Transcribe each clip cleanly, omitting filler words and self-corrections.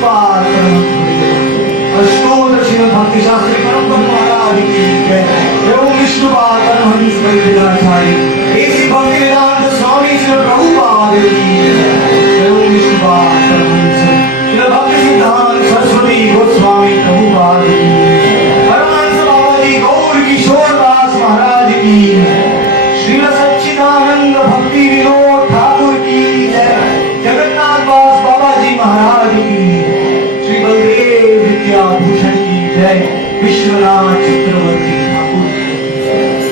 विष्णुपाद अष्टोदशीन भक्ति शास्त्री परम महाराज की जय। ओम विष्णुपाद परमहंस परिव्राजकाचार्य ऐसी भक्ति वेदांत स्वामी श्री प्रभुपाद की जय। ओम विष्णुपाद परमहंस श्री भक्ति सिद्धांत सरस्वती गोस्वामी प्रभुपाद की जय। परमहंस बाबा जी गौर किशोर दास महाराज की जय। श्री सच्चिदानंद भक्ति विनोद ठाकुर की जय। जगन्नाथ दास बाबा जी महाराज की जय। श्री बलदेव विद्याभूषण की जय। विश्वनाथ चक्रवर्ती ठाकुर की जय।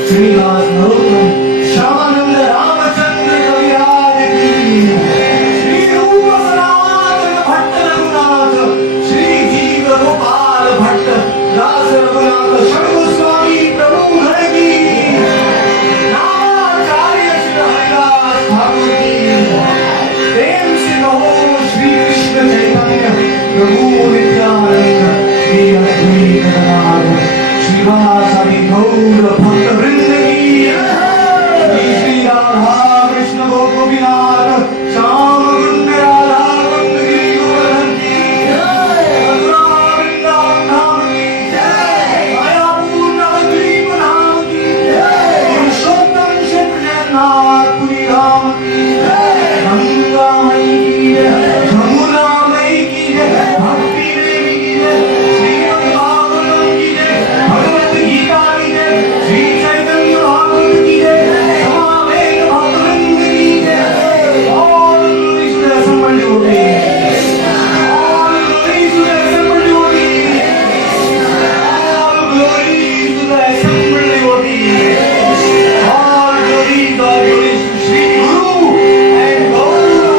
श्रीनिवास नरोत्तम श्यामानंद रामचंद्र कविराज की जय। श्री रूप सनातन भट्ट रघुनाथ श्री जीव गोपाल भट्ट दास रघुनाथ षड गोस्वामी प्रभु घर की जय। नामाचार्य श्री हरिदास ठाकुर की जय। प्रेम से कहो श्री कृष्ण चैतन्य प्रभु नित्यानंद श्री अद्वैत गदाधर श्रीवासादि गौर भक्त वृंद की जय। श्री राधा कृष्ण गोपीनाथ श्याम कुंड राधा कुंड गिरि गोवर्धन की जय। मथुरा वृंदावन धाम की जय। मायापुर नवद्वीप धाम की जय। पुरुषोत्तम श्री जगन्नाथ पुरी धाम की जय। गंगा मई की जय। जमुना मई की जय। भक्ति देवी की जय। श्रीमद् भागवतम की जय। भगवत गीता की जय। श्री चैतन्य भागवत की जय। समावेश भक्तवृंद की जय। All glories to the assembled devotees. All glories to the assembled devotees. All glories to the assembled devotees. All glories to Shri Guru and Gaura.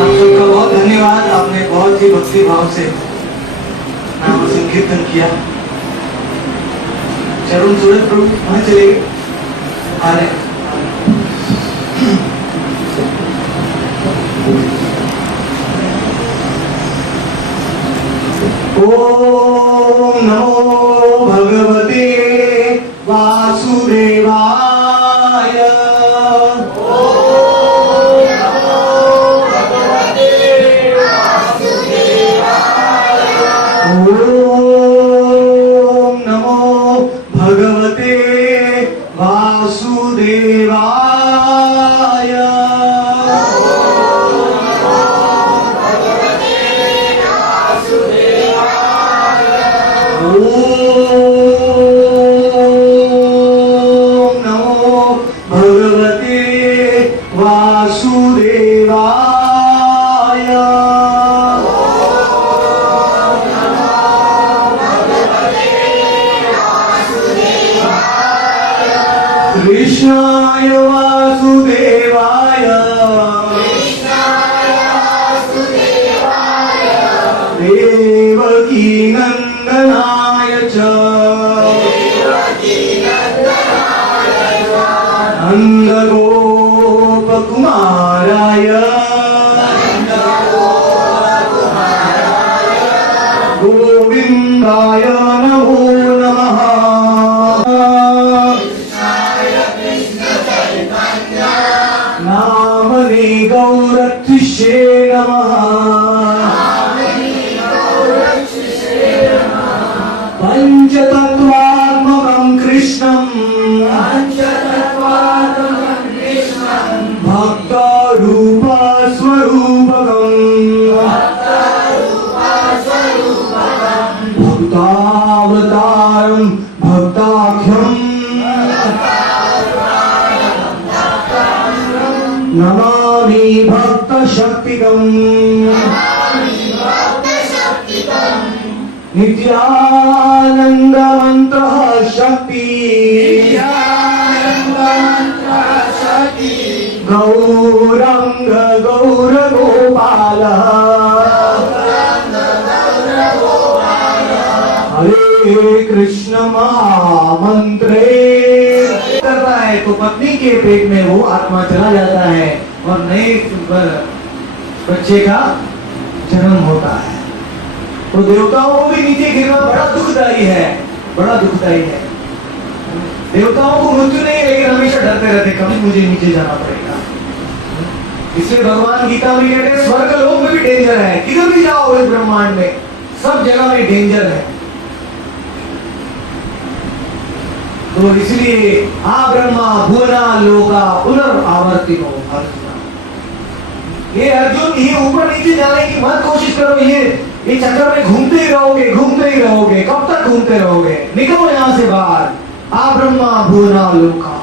आप सबका बहुत धन्यवाद। आपने बहुत ही भक्ति भाव से नाम संकीर्तन किया। चरुण सूरज प्रभु वहां चले गए। आ रहे ओम नमो भगवते वासुदेवाय। ओम नमो भगवते वासुदेवाय। ओम नमो भगवते वासुदेवाय। कृष्णाय वासुदेवाय देवकी नंदनाय च नन्दगोपकुमाराय गोविन्दाय नमो नमः। नामने गौरक्षिषे नमः। पंचतत्त्वात्मकं कृष्णं भक्तरूप स्वरूपकं भक्तावतारं भक्ताख्यं नमामि भक्तशक्तिकं। नित्यानंद मंत्र शक्ति गौरंग गौर गोपाल हरे कृष्ण महामंत्रे करता है तो पत्नी के पेट में वो आत्मा चला जाता है और नए बच्चे का जन्म होता है। तो देवताओं को भी नीचे गिरना बड़ा दुखदायी है, बड़ा दुखदायी है। देवताओं को मृत्यु नहीं, लेकिन हमेशा डरते रहते कभी मुझे नीचे जाना पड़ेगा। इसलिए भगवान गीता में कहते हैं स्वर्ग लोक में भी डेंजर है, किधर भी जाओ इस ब्रह्मांड में सब जगह में डेंजर है। तो इसलिए आ ब्रह्मा भुवना लोका पुनर्आवर्तिनो अर्जुन। ये अर्जुन, ये ऊपर नीचे जाने की मत कोशिश करो, ये चक्कर में घूमते ही रहोगे, घूमते ही रहोगे। कब तक घूमते रहोगे? निकलो यहां से बाहर। आ ब्रह्मा भुवना लोका,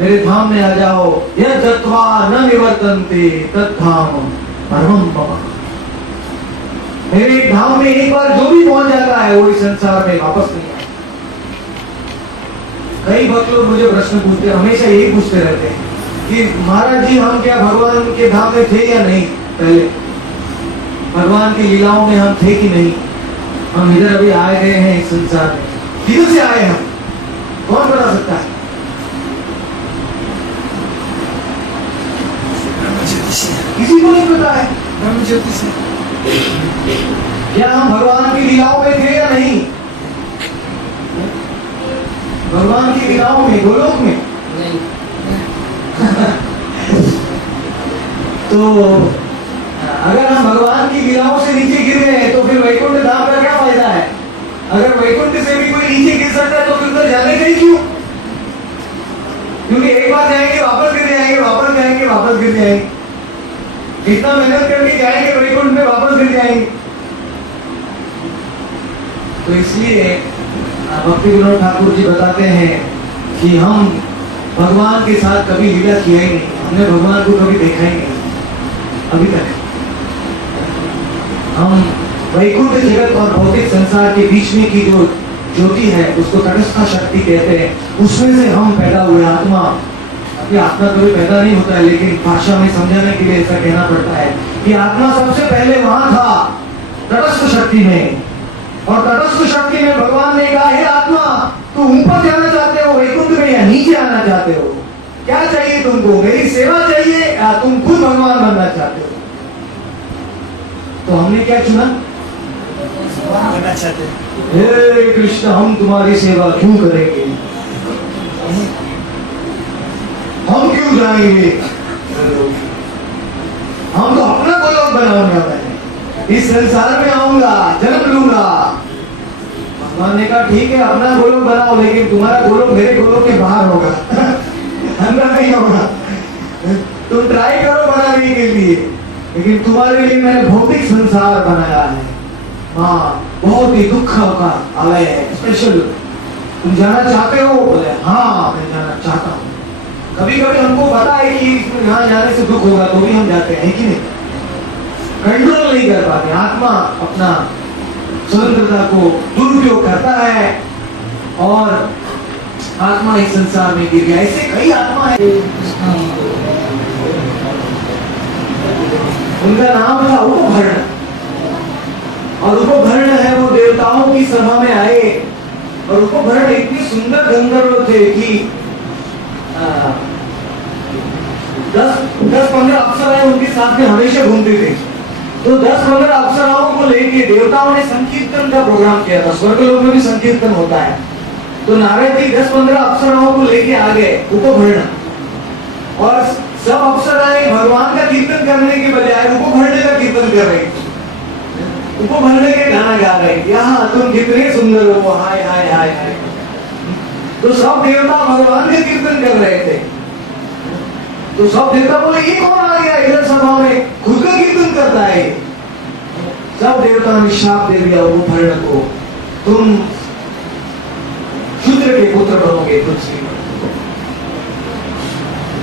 मेरे धाम में आ जाओ। यह तत्वा न निवर्तन्ते तत्धाम परमं मम। मेरे धाम में एक बार जो भी पहुंच जाता है वो इस संसार में वापस नहीं आता। कई भक्त लोग मुझे प्रश्न पूछते हैं, हमेशा यही पूछते रहते हैं कि महाराज जी हम क्या भगवान के धाम में थे या नहीं? पहले भगवान की लीलाओं में हम थे कि नहीं? हम इधर अभी आए गए हैं इस संसार में, किधर से आए हम? कौन बता सकता है? किसी को नहीं पता है। ब्रह्म ज्योति से। क्या हम भगवान की लीलाओं में थे या नहीं? भगवान की लीलाओं में, गोलोक में नहीं। तो अगर हम भगवान की लीलाओं से नीचे गिर गए तो फिर वैकुंठ धाम का क्या फायदा है? अगर वैकुंठ से भी कोई नीचे गिर सकता है तो फिर उधर जाने का ही क्यों? क्योंकि एक बार जाएंगे वापस गिर जाएंगे, वापस जाएंगे वापस गिर जाएंगे। इतना मेहनत करके जाएंगे वैकुंठ में, वापस गिर जाएंगे। तो इसलिए भक्ति विनोद ठाकुर जी बताते हैं कि हम भगवान के साथ कभी लीला किया ही नहीं, हमने भगवान को कभी देखा ही नहीं अभी तक। हम वैकुंठ जगत और भौतिक संसार के बीच में की जो ज्योति है उसको तटस्थ शक्ति कहते हैं। उसमें से हम पैदा हुए आत्मा। अभी आत्मा कभी पैदा नहीं होता है, लेकिन भाषा में समझाने के लिए ऐसा कहना पड़ता है कि आत्मा सबसे पहले वहां था तटस्थ शक्ति में, और तटस्थ शक्ति में भगवान ने कहा हे आत्मा तुम ऊपर जाना चाहते हो वैकुंठ में या नीचे आना चाहते हो? क्या चाहिए तुमको? मेरी सेवा चाहिए या तुम खुद भगवान बनना चाहते हो? तो हमने क्या चुना? बनना चाहते हैं। हे कृष्ण हम तुम्हारी सेवा क्यों करेंगे? हम क्यों जाएंगे? हम तो अपना गोलोक बनाने वाले हैं, इस संसार में आऊंगा, जन्म लूंगा। भगवान ने कहा ठीक है अपना गोलोक बनाओ, लेकिन तुम्हारा गोलोक मेरे गोलोक के बाहर होगा, अंदर नहीं होगा। तुम ट्राई करो बनाने के लिए, लेकिन तुम्हारे लिए मैंने भौतिक संसार बनाया है। हाँ बहुत ही दुख का आलय है, स्पेशल। तुम जाना चाहते हो? बोले हाँ मैं जाना चाहता हूँ। कभी कभी हमको पता है कि यहाँ जाने से दुख होगा तो भी हम जाते हैं कि नहीं? कंट्रोल नहीं कर पाते। आत्मा अपना स्वतंत्रता को दुरुपयोग करता है और आत्मा इस संसार में गिर गया। ऐसे कई आत्मा है, उनका नाम था उपभरण, और उपभरण है वो देवताओं की सभा में आए, और उपभरण इतनी सुंदर गंधर्व थे कि 10-15 अप्सराएं उनके साथ में हमेशा घूमती थी। तो 10-15 अप्सराओं को लेके देवताओं ने संकीर्तन का प्रोग्राम किया था। स्वर्गलोक में भी संकीर्तन होता है। तो नारद जी 10-15 अप्सराओं को लेके आ गए उपभरण, और सब अप्सराएं भगवान का कीर्तन करने के बजाय उपभरण का कीर्तन कर रही थी। उपभरण के गाना गा रहे, यहाँ तुम कितने सुंदर हो, हाय हाय हाय हाय। तो सब देवता भगवान का कीर्तन कर रहे थे। तो सब देवता बोले ये कौन आ गया इधर सभा में, खुद का कीर्तन करता है। सब देवता ने शाप दे दिया उपभरण को, तुम शूद्र के पुत्र बनोगे, तुलसी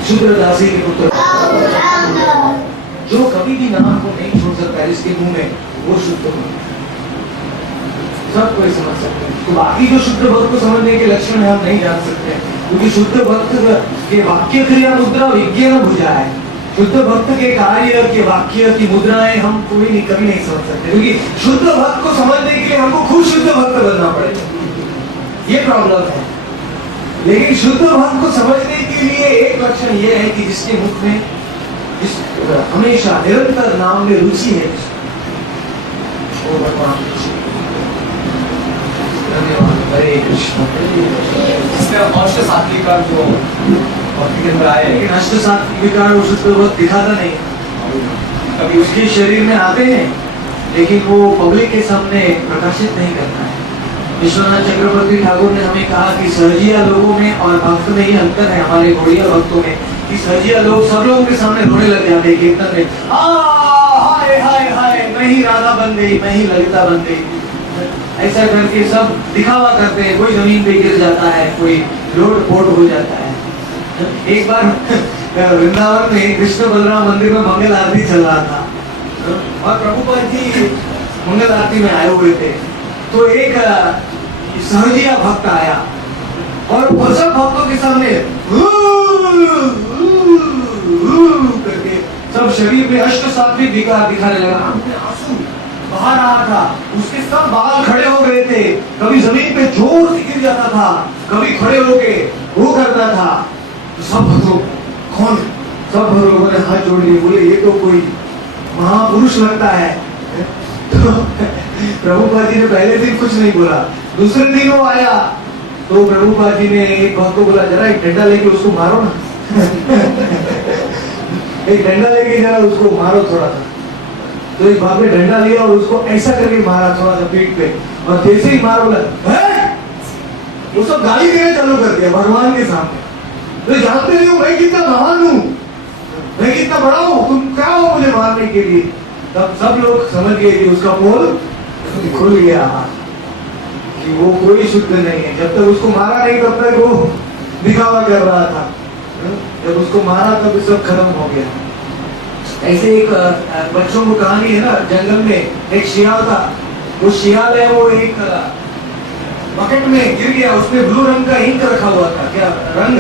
शूद्र दासी के पुत्र। जो कभी भी नाम को नहीं छोड़ सकता है इसके मुंह में, वो शुद्ध होगा। सब कोई समझ सकते हैं। तो बाकी जो शुद्ध भक्त को समझने के लक्षण हम नहीं जान सकते, क्योंकि शुद्ध भक्त के वाक्य क्रिया मुद्रा विज्ञान भुजा है। शुद्ध भक्त के कार्य के वाक्य की मुद्राएं हम कभी नहीं समझ सकते, क्योंकि शुद्ध भक्त को समझने के लिए हमको खुद शुद्ध भक्त बनना पड़ेगा, ये प्रॉब्लम है। लेकिन शुद्ध भक्त को समझने के लिए एक लक्षण ये है कि जिसके मुख में हमेशा निरंतर नाम में रुचि है, वो भगवान कृष्ण। इसमें अष्ट सात्विक का जो भक्ति के अंदर आए, लेकिन अष्ट सात्विक विकार उस वक्त दिखाता नहीं, कभी उसके शरीर में आते हैं लेकिन वो पब्लिक के सामने प्रकाशित नहीं करता है। विश्वनाथ चक्रवर्ती ठाकुर ने हमें कहा कि सर्जिया लोगों में और भक्त में ही अंतर है, हमारे घोड़िया भक्तों में, कि सर्जिया लोग सब लोगों के सामने रोने लग जाते हैं कीर्तन में, हाय हाय हाय मैं ही राधा बन गई, मैं ही ललिता बन गई, ऐसा करके सब दिखावा करते हैं। कोई जमीन पे गिर जाता है, कोई लोट पोट हो जाता है। एक बार वृंदावन में कृष्ण बलराम मंदिर में मंगल आरती चल रहा था और प्रभुपाद जी मंगल आरती में आए हुए थे, तो एक सहजिया भक्त आया और सब भक्तों के सामने करके सब शरीर में अष्ट सात्विक विकार दिखाने लगा, आंसू बाहर आ रहा था, उसके सब बाल खड़े हो गए थे, कभी जमीन पे जोर से गिर जाता था, कभी खड़े होके वो करता था। तो सब भक्तों कौन, सब लोगों ने हाथ जोड़ लिए, बोले ये तो कोई महापुरुष लगता है। तो प्रभुपाद जी ने पहले दिन कुछ नहीं बोला, दूसरे दिन वो आया तो प्रभुपाद जी ने एक भक्त को बोला, जरा एक डंडा लेके उसको मारो ना एक डंडा लेके जरा उसको मारो थोड़ा सा। तो एक भक्त ने डंडा लिया और उसको ऐसा करके मारा थोड़ा सा पीठ पे, और जैसे ही मारो वो सब गाली देना चालू कर दिया भगवान के सामने। तो जानते नहीं हो मैं कितना महान हूँ, मैं कितना बड़ा हूँ, तुम क्या हो मुझे मारने के लिए। तब सब लोग समझ गए कि उसका पोल खुल गया कि वो कोई शुद्ध नहीं है। जब तक उसको मारा नहीं तब तक वो दिखावा कर रहा था, जब उसको मारा तब सब खत्म हो गया। ऐसे एक बच्चों को कहानी है ना, जंगल में एक शियाल था, वो शियाल है वो एक बकेट में गिर गया, उसमें ब्लू रंग का इंक रखा हुआ था, क्या रंग,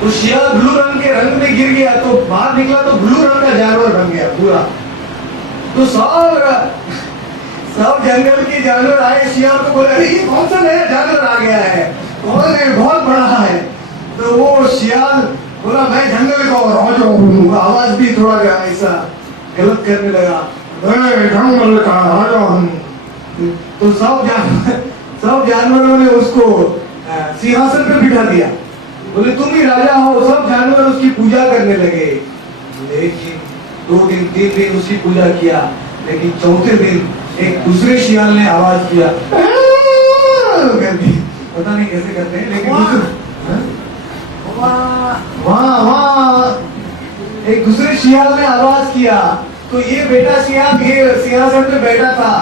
तो शियाल ब्लू रंग के रंग में गिर गया, तो बाहर निकला तो ब्लू रंग का जानवर बन गया पूरा। तो सब जंगल के जानवर आए, शियाल को बोले अरे ये कौन सा नया जानवर आ गया है, कौन है, बहुत बड़ा है। तो वो शियाल बोला मैं जंगल का राजा हूँ, आवाज भी थोड़ा ऐसा गलत करने लगा, मैं जंगल का राजा हूँ। तो सब जानवरों ने उसको सिंहासन पे बिठा दिया, बोले तुम ही राजा हो। सब जानवर उसकी पूजा करने लगे, लेकिन 2 दिन 3 दिन उसकी पूजा किया, लेकिन चौथे दिन एक दूसरे शियाल ने आवाज किया, पता नहीं कैसे करते हैं, लेकिन वहाँ एक दूसरे शियाल ने आवाज किया, तो ये बेटा शियाल ये सिंहासन पे बैठा था,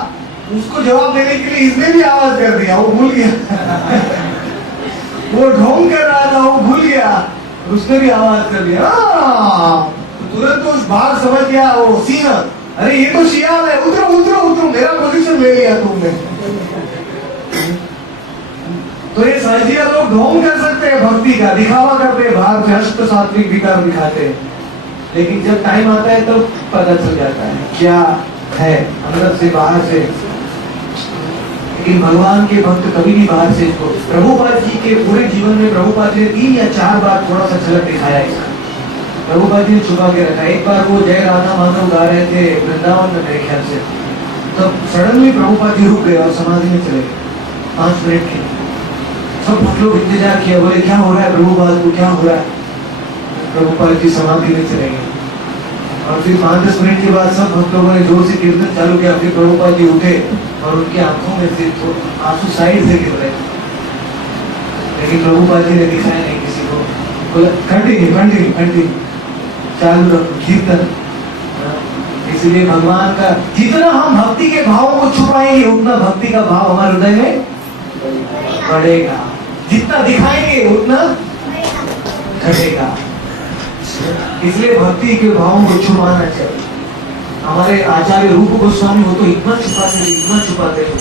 उसको जवाब देने के लिए इसने भी आवाज कर दिया, वो भूल गया वो ढोंग कर रहा था, वो भूल गया, उसने भी आवाज कर दिया। तो तुरंत उस बाघ समझ गया, वो सिंह, अरे ये तो शियाल है, उतरो उतरो उतरो, मेरा पोजीशन ले लिया तुमने। तो ये सहजिया लोग ढोंग कर सकते हैं, भक्ति का दिखावा करते हैं, बाहर से अष्ट सात्विक विकार दिखाते हैं, लेकिन जब टाइम आता है तो पता चल जाता है क्या है अंदर से बाहर से। लेकिन भगवान के भक्त कभी भी बाहर से इसको, प्रभुपाद जी के पूरे जीवन में प्रभुपाद जी ने 3 या 4 बार थोड़ा सा झलक दिखाया इसका, प्रभुपाद जी ने छुपा के रखा। एक बार वो जय राधा माधव गा रहे थे वृंदावन में मेरे ख्याल से, तब सडनली प्रभुपाद जी रुक गए और समाधि में चले गए 5 मिनट के। सब भक्त लोग इंतजार किया, बोले क्या हो रहा है प्रभुपाद को, क्या हो रहा है। प्रभुपाद जी समाधि में चले गए और फिर 5-10 मिनट के बाद सब भक्त लोगों ने जोर से कीर्तन चालू किया। फिर प्रभुपाद जी उठे और उनकी आंखों में से आंसू साइड से गिर रहे, लेकिन प्रभुपाद जी ने दिखाया नहीं किसी को, बोला कंटिन्यू कंटिन्यू कंटिन्यू चालू रखो कीर्तन। इसलिए भगवान का जितना हम भक्ति के भावों को छुपाएंगे उतना भक्ति का भाव हमारे हृदय में बढ़ेगा, जितना दिखाएंगे उतना घटेगा। इसलिए भक्ति के भावों को छुपाना चाहिए। हमारे आचार्य रूप गोस्वामी वो तो इतना छुपाते थे।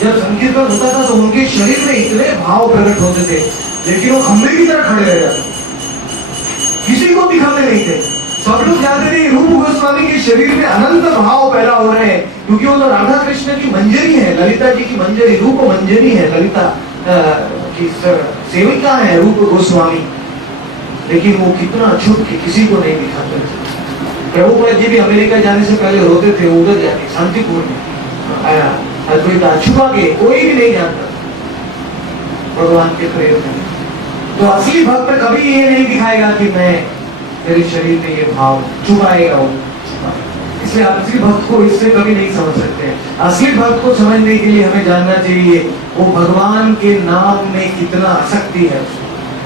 जब संकीर्तन होता था तो उनके शरीर में इतने भाव प्रकट होते थे, लेकिन वो खंबे की तरह खड़े रह जाते, किसी को दिखाते नहीं थे। सब लोग जानते थे रूप गोस्वामी के शरीर में अनंत भाव पैदा हो रहे हैं, क्योंकि वो तो राधा कृष्ण की मंजरी है, ललिता जी की मंजरी, रूप मंजरी है, ललिता की सेविका है रूप गोस्वामी। लेकिन वो कितना छुप के किसी को नहीं दिखाते थे। प्रभुपाद जी भी अमेरिका जाने से पहले रोते थे, उधर जाके शांतिपूर्ण आया अद्वैता छुपा के, कोई भी नहीं जानता। भगवान के प्रेम में। तो असली भक्त कभी ये नहीं दिखाएगा कि मैं मेरे शरीर में ये भाव छुपाएगा वो। इसलिए असली भक्त को इससे कभी नहीं समझ सकते। असली भक्त को समझने के लिए हमें जानना चाहिए वो भगवान के नाम में कितना आसक्ति है,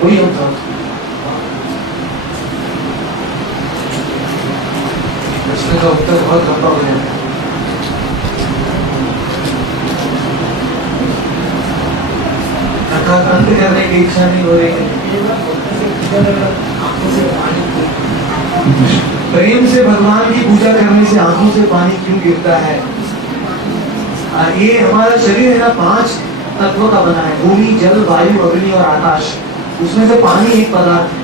वही हम समझ। प्रश्न का उत्तर बहुत लंबा हो जाता है। अंत करने की इच्छा नहीं हो रही है। प्रेम से भगवान की पूजा करने से आंखों से पानी क्यों गिरता है? ये हमारा शरीर है ना 5 तत्वों का बना है, भूमि, जल, वायु, अग्नि और आकाश। उसमें से पानी एक पदार्थ है।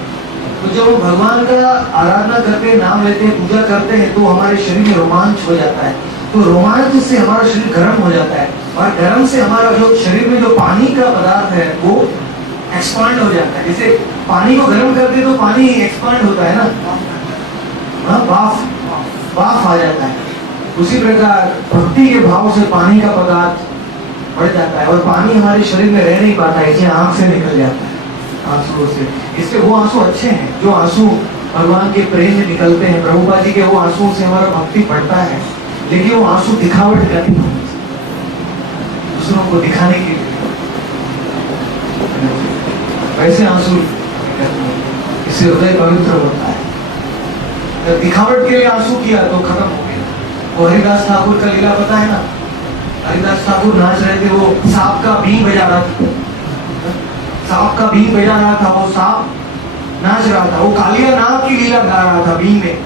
तो जब हम भगवान का आराधना करते हैं, नाम लेते हैं, पूजा करते हैं, तो हमारे शरीर में रोमांच हो जाता है। तो रोमांच से हमारा शरीर गर्म हो जाता है और गर्म से हमारा जो शरीर में जो पानी का पदार्थ है वो एक्सपांड हो जाता है। जैसे पानी को गर्म करते तो पानी एक्सपांड होता है ना, हाँ, वाफ आ जाता है। उसी प्रकार भक्ति के भाव से पानी का पदार्थ बढ़ जाता है और पानी हमारे शरीर में रह नहीं पाता है, इसलिए आंख से निकल जाता है आंसुओं से। इससे वो आंसू अच्छे हैं जो आंसू भगवान के प्रेम में निकलते हैं। प्रभुपाद जी के वो आंसुओं से हमारा भक्ति बढ़ता है, लेकिन वो आंसू दिखावट का नहीं होना, दूसरों को दिखाने के लिए वैसे आंसू, इससे हृदय पवित्र होता है। जब दिखावट के लिए आंसू किया तो खत्म हो गया। वो हरिदास ठाकुर का लीला पता है ना, हरिदास ठाकुर नाच रहे थे, वो सांप का बीन बजा रहा था, सांप का बीन बजा रहा था, वो सांप नाच रहा था, वो कालिया नाग की लीला गा रहा था बीन में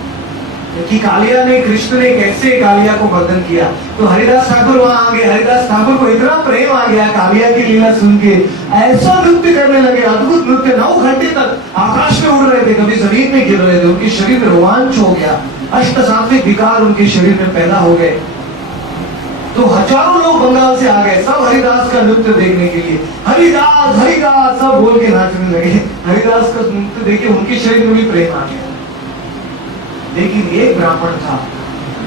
कि कालिया ने, कृष्ण ने कैसे कालिया को मर्दन किया। तो हरिदास ठाकुर वहां आ गए। हरिदास ठाकुर को इतना प्रेम आ गया कालिया की लीला सुन के, ऐसा नृत्य करने लगे, अद्भुत नृत्य। 9 घंटे तक आकाश में उड़ रहे थे, कभी जमीन में गिर रहे थे। उनके शरीर में रोमांच हो गया, अष्ट सात्विक विकार उनके शरीर में पैदा हो गए। तो हजारों लोग बंगाल से आ गए, सब हरिदास का नृत्य देखने के लिए। हरिदास हरिदास सब बोल के नाचने लगे। हरिदास का नृत्य देख के उनके शरीर में भी प्रेम आ गया। लेकिन एक ब्राह्मण था,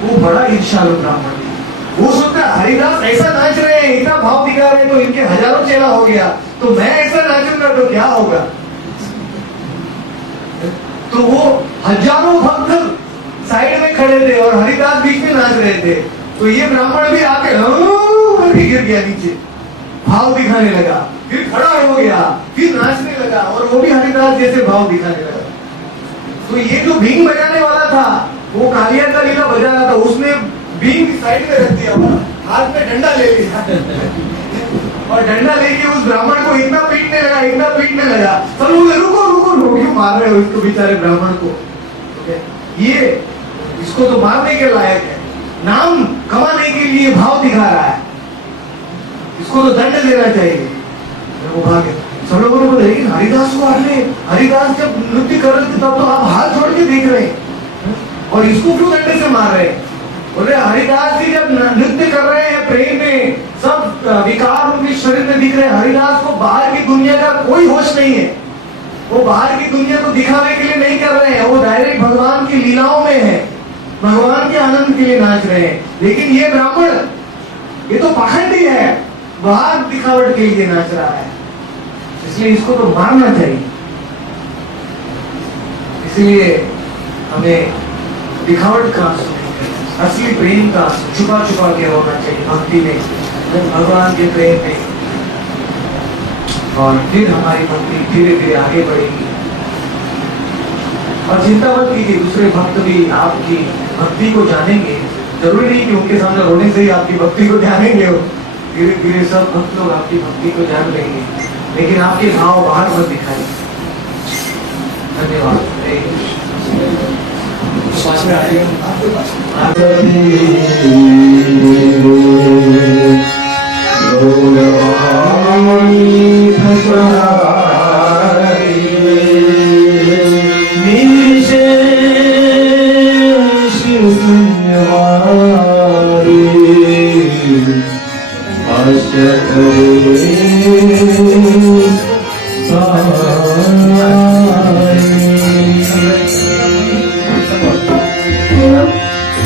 वो बड़ा ईर्ष्यालु ब्राह्मण था। वो सोचता हरिदास ऐसा नाच रहे हैं, इतना भाव दिखा रहे हैं, तो इनके हजारों चेला हो गया, तो मैं ऐसा नाचूंगा तो क्या होगा। तो वो हजारों भक्त साइड में खड़े थे और हरिदास बीच में नाच रहे थे। तो ये ब्राह्मण भी आके करके गिर गया नीचे, भाव दिखाने लगा, फिर खड़ा हो गया, फिर नाचने लगा और वो भी हरिदास जैसे भाव दिखाने लगा। तो ये जो बीन बजाने वाला था, वो कालिया का लीला बजा रहा था, उसने बीन साइड में रख दिया, हाथ में डंडा ले लिया और डंडा लेके उस ब्राह्मण को इतना पीटने लगा, इतना पीटने लगा। सब लोग रुको रुको रुको, क्यों मार रहे हो इसको, बेचारे ब्राह्मण को, ये इसको तो मारने के लायक है, नाम कमाने के लिए भाव दिखा रहा है, इसको तो दंड देना चाहिए। वो भागे। सब लोगों ने बोला लेकिन हरिदास को आपने, हरिदास जब नृत्य कर रहे थे तब तो आप हाथ जोड़ के देख रहे हैं और इसको क्यों डंडे से मार रहे हैं? बोले हरिदास जी जब नृत्य कर रहे हैं प्रेम में, सब विकार उनके शरीर में दिख रहे हैं। हरिदास को बाहर की दुनिया का कोई होश नहीं है, वो बाहर की दुनिया को दिखाने के लिए नहीं कर रहे हैं, वो डायरेक्ट भगवान की लीलाओं में है, भगवान के आनंद के लिए नाच रहे हैं। लेकिन ये ब्राह्मण, ये तो पाखंडी है, बाहर दिखावट के लिए नाच रहा है, इसलिए इसको तो मारना चाहिए। इसलिए हमें दिखावट का आंसू नहीं करना, असली प्रेम का आंसू छुपा छुपा के होना चाहिए भक्ति में, भगवान के प्रेम में, और फिर हमारी भक्ति धीरे धीरे आगे बढ़ेगी। और चिंता मत कीजिए, दूसरे भक्त भी आपकी भक्ति को जानेंगे। जरूरी नहीं कि उनके सामने रोने से ही आपकी भक्ति को जानेंगे, धीरे धीरे सब भक्त लोग आपकी भक्ति को जान लेंगे, लेकिन आपके भाव बाहर मत दिखाइए। धन्यवाद। श्वास में आएगा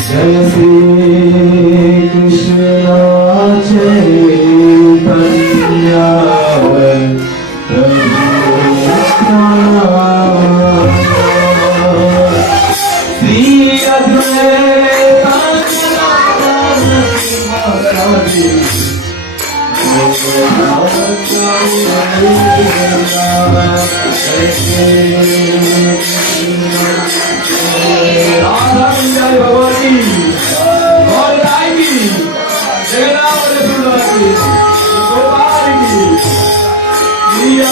जय श्री कृष्ण चैतन्य राधा कुंजारी भगवान की और राय की जगन्नाथ बलदेव की गोपाल की प्रिय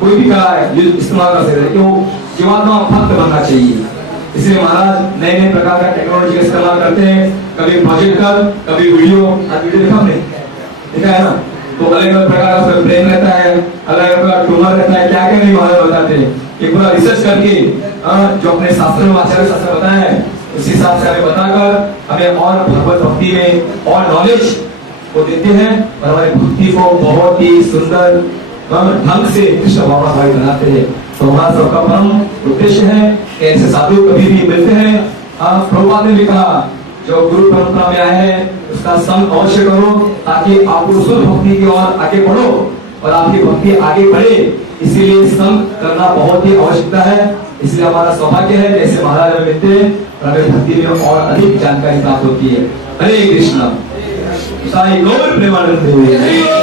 कोई भी कला है ये इस्तेमाल कर सकते हैं कि वो जीवात्मा भक्त बनना चाहिए। इसलिए महाराज नए नए प्रकार का टेक्नोलॉजी का इस्तेमाल करते हैं, कभी प्रोजेक्टर, कभी वीडियो। आज वीडियो देखा हमने, देखा है ना, तो अलग अलग प्रकार का ब्रेन रहता है, अलग अलग ट्यूमर रहता है, क्या क्या नहीं महाराज बताते हैं। ये पूरा रिसर्च करके जो अपने शास्त्र में आचार्य शास्त्र बताया है उसी हिसाब से हमें बताकर हमें और भगवत भक्ति में और नॉलेज को देते हैं और हमारी भक्ति को बहुत ही सुंदर ढंग से कृष्ण बाबा भाई बनाते हैं। तो हमारा सबका परम उद्देश्य है कि ऐसे साधु कभी भी मिलते हैं। प्रभुपाद ने भी कहा जो गुरु परंपरा में आए हैं उसका संग अवश्य करो ताकि आप शुद्ध भक्ति की ओर आगे बढ़ो और आपकी भक्ति आगे बढ़े। इसीलिए संग करना बहुत ही आवश्यकता है। इसलिए हमारा सौभाग्य है जैसे महाराज मिलते हैं और हमें भक्ति में और अधिक जानकारी प्राप्त होती है। हरे कृष्णा। साई गौर प्रेमानंद।